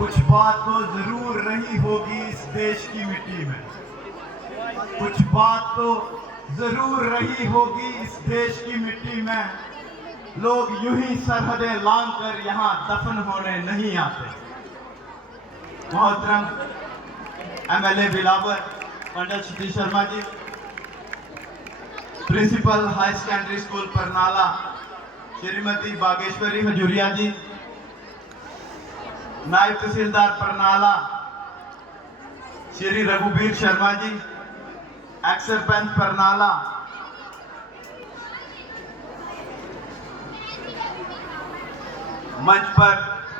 कुछ बात तो जरूर रही होगी इस देश की मिट्टी में, कुछ बात तो जरूर रही होगी इस देश की मिट्टी में। लोग यूं ही सरहदें लांघ कर यहाँ दफन होने नहीं आते। मोहतरम MLA Billawar Pandit Satish Sharma ji, principal high secondary school Parnala Shrimati Bageshwari Hajuria ji, नायब तहसीलदार परनाला श्री रघुबीर शर्मा जी, एक्स सरपंच परनाला, मंच पर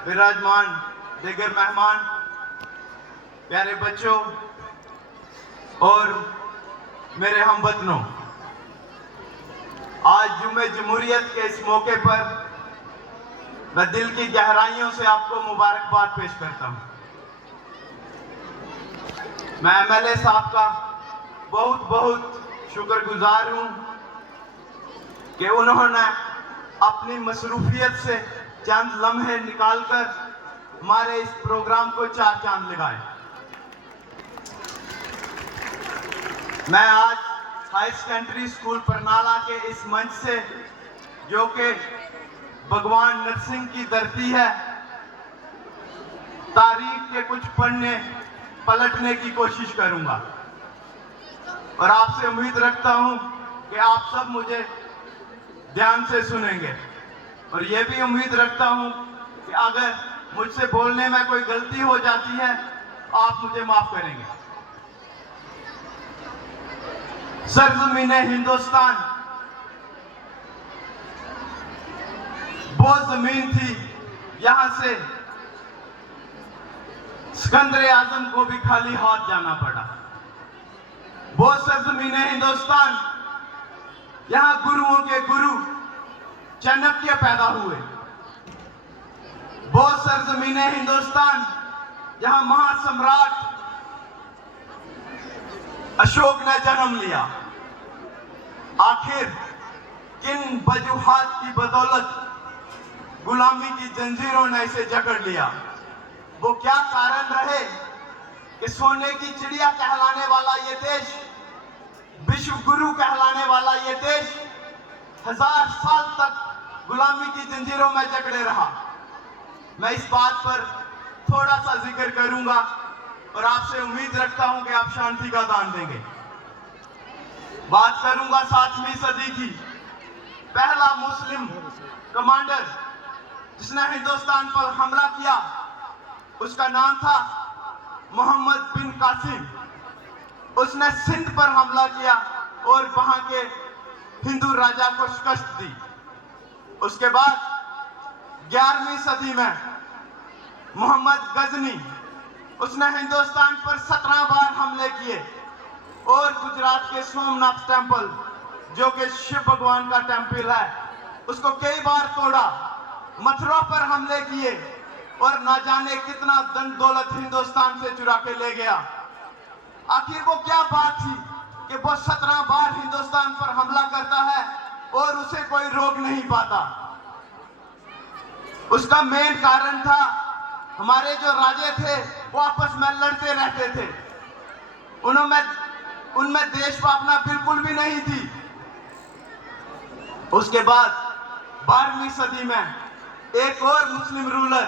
विराजमान दीगर मेहमान, प्यारे बच्चों और मेरे हमवतनों, आज जुम्मे जमहूरियत के इस मौके पर मैं दिल की गहराइयों से आपको मुबारकबाद पेश करता हूं। मैं एमएलए साहब का बहुत बहुत शुक्रगुजार हूं कि उन्होंने अपनी मसरूफियत से चंद लम्हे निकालकर हमारे इस प्रोग्राम को चार चांद लगाए। मैं आज हाई सेकेंडरी स्कूल परनाला के इस मंच से, जो कि भगवान नरसिंह की धरती है, तारीख के कुछ पन्ने पलटने की कोशिश करूंगा और आपसे उम्मीद रखता हूं कि आप सब मुझे ध्यान से सुनेंगे और यह भी उम्मीद रखता हूं कि अगर मुझसे बोलने में कोई गलती हो जाती है तो आप मुझे माफ करेंगे। सरजमीने हिंदुस्तान वो जमीन थी, यहां से सिकंदर आजम को भी खाली हाथ जाना पड़ा। वो सरजमीने हिंदुस्तान, यहां गुरुओं के गुरु चाणक्य पैदा हुए। वो सरजमीने हिंदुस्तान, यहां महासम्राट अशोक ने जन्म लिया। आखिर किन वजूहात की बदौलत गुलामी की जंजीरों ने इसे जकड़ लिया? वो क्या कारण रहे कि सोने की चिड़िया कहलाने वाला ये देश, विश्व गुरु कहलाने वाला ये देश 1000 साल तक गुलामी की जंजीरों में जकड़े रहा? मैं इस बात पर थोड़ा सा जिक्र करूंगा और आपसे उम्मीद रखता हूं कि आप शांति का दान देंगे। बात करूंगा 7वीं सदी की। पहला मुस्लिम कमांडर जिसने हिंदुस्तान पर हमला किया, उसका नाम था मोहम्मद बिन कासिम। उसने सिंध पर हमला किया और वहां के हिंदू राजा को शिकस्त दी। उसके बाद 11वीं सदी में मोहम्मद गजनी, उसने हिंदुस्तान पर 17 बार हमले किए और गुजरात के सोमनाथ टेम्पल, जो कि शिव भगवान का टेम्पल है, उसको कई बार तोड़ा। मथुरा पर हमले किए और ना जाने कितना धन दौलत हिंदुस्तान से चुरा के ले गया। आखिर वो क्या बात थी कि वो 17 बार हिंदुस्तान पर हमला करता है और उसे कोई रोक नहीं पाता? उसका मेन कारण था, हमारे जो राजे थे वो आपस में लड़ते रहते थे। उनमें देश भावना बिल्कुल भी नहीं थी। उसके बाद 12वीं सदी में एक और मुस्लिम रूलर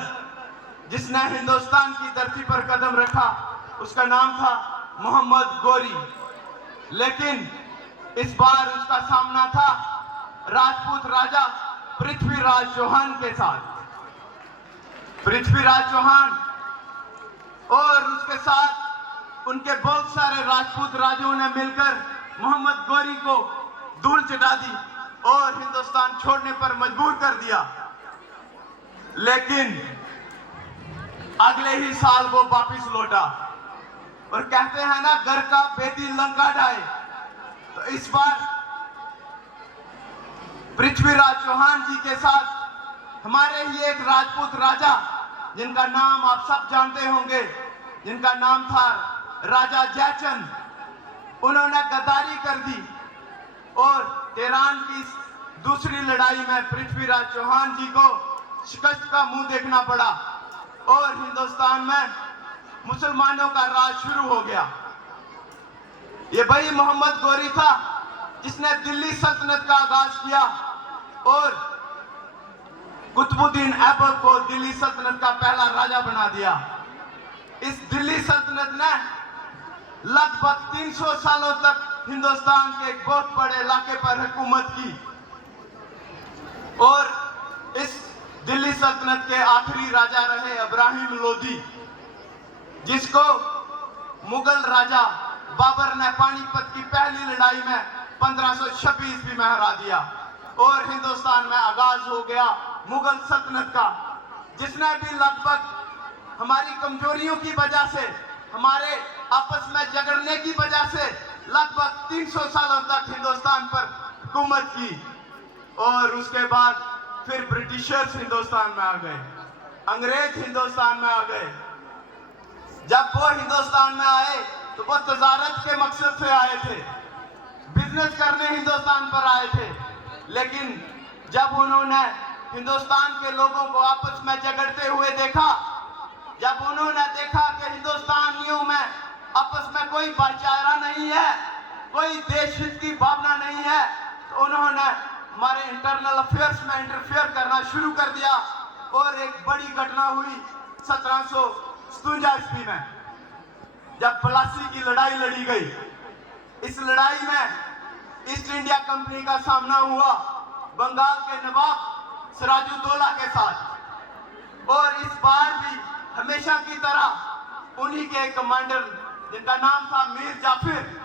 जिसने हिंदुस्तान की धरती पर कदम रखा, उसका नाम था मोहम्मद गोरी। लेकिन इस बार उसका सामना था राजपूत राजा पृथ्वीराज चौहान के साथ। पृथ्वीराज चौहान और उसके साथ उनके बहुत सारे राजपूत राजाओं ने मिलकर मोहम्मद गोरी को धूल चटा दी और हिंदुस्तान छोड़ने पर मजबूर कर दिया। लेकिन अगले ही साल वो वापिस लौटा और कहते हैं ना, घर का बेटी लंका ढाए। तो इस बार पृथ्वीराज चौहान जी के साथ हमारे ही एक राजपूत राजा, जिनका नाम आप सब जानते होंगे, जिनका नाम था राजा जयचंद, उन्होंने गद्दारी कर दी और तेरान की दूसरी लड़ाई में पृथ्वीराज चौहान जी को शिकस्त का मुंह देखना पड़ा। और हिंदुस्तान में मुसलमानों का राज शुरू हो गया। ये वही मोहम्मद गोरी था जिसने दिल्ली सल्तनत का आगाज किया और कुतुबुद्दीन ऐबक को दिल्ली सल्तनत का पहला राजा बना दिया। इस दिल्ली सल्तनत ने लगभग 300 सालों तक हिंदुस्तान के एक बहुत बड़े इलाके पर हुकूमत की और इस दिल्ली सल्तनत के आखिरी राजा रहे इब्राहिम लोदी, जिसको मुगल राजा बाबर ने पानीपत की पहली लड़ाई में 1526 ईस्वी में हरा दिया और हिंदुस्तान में आगाज हो गया मुगल सल्तनत का, जिसने भी लगभग हमारी कमजोरियों की वजह से, हमारे आपस में झगड़ने की वजह से लगभग 300 सालों तक हिंदुस्तान पर हुकूमत की। और उसके बाद फिर ब्रिटिशर्स हिंदुस्तान में आ गए, अंग्रेज हिंदुस्तान में आ गए। जब वो हिंदुस्तान में आए तो वो तजारत के मकसद से आए थे, बिजनेस करने हिंदुस्तान पर आए थे। लेकिन जब उन्होंने हिंदुस्तान के लोगों को आपस में झगड़ते हुए देखा, जब उन्होंने देखा कि हिंदुस्तानियों में आपस में कोई भाईचारा नहीं है, कोई देश हित की भावना नहीं है, तो उन्होंने हमारे इंटरनल अफेयर्स में इंटरफेयर करना शुरू कर दिया। और एक बड़ी घटना हुई 1757 ईस्वी में, जब प्लासी की लड़ाई लड़ी गई। इस लड़ाई में ईस्ट इंडिया कंपनी का सामना हुआ बंगाल के नवाब सिराजुद्दौला के साथ। और इस बार भी हमेशा की तरह उन्हीं के कमांडर, जिनका नाम था मीर जाफिर,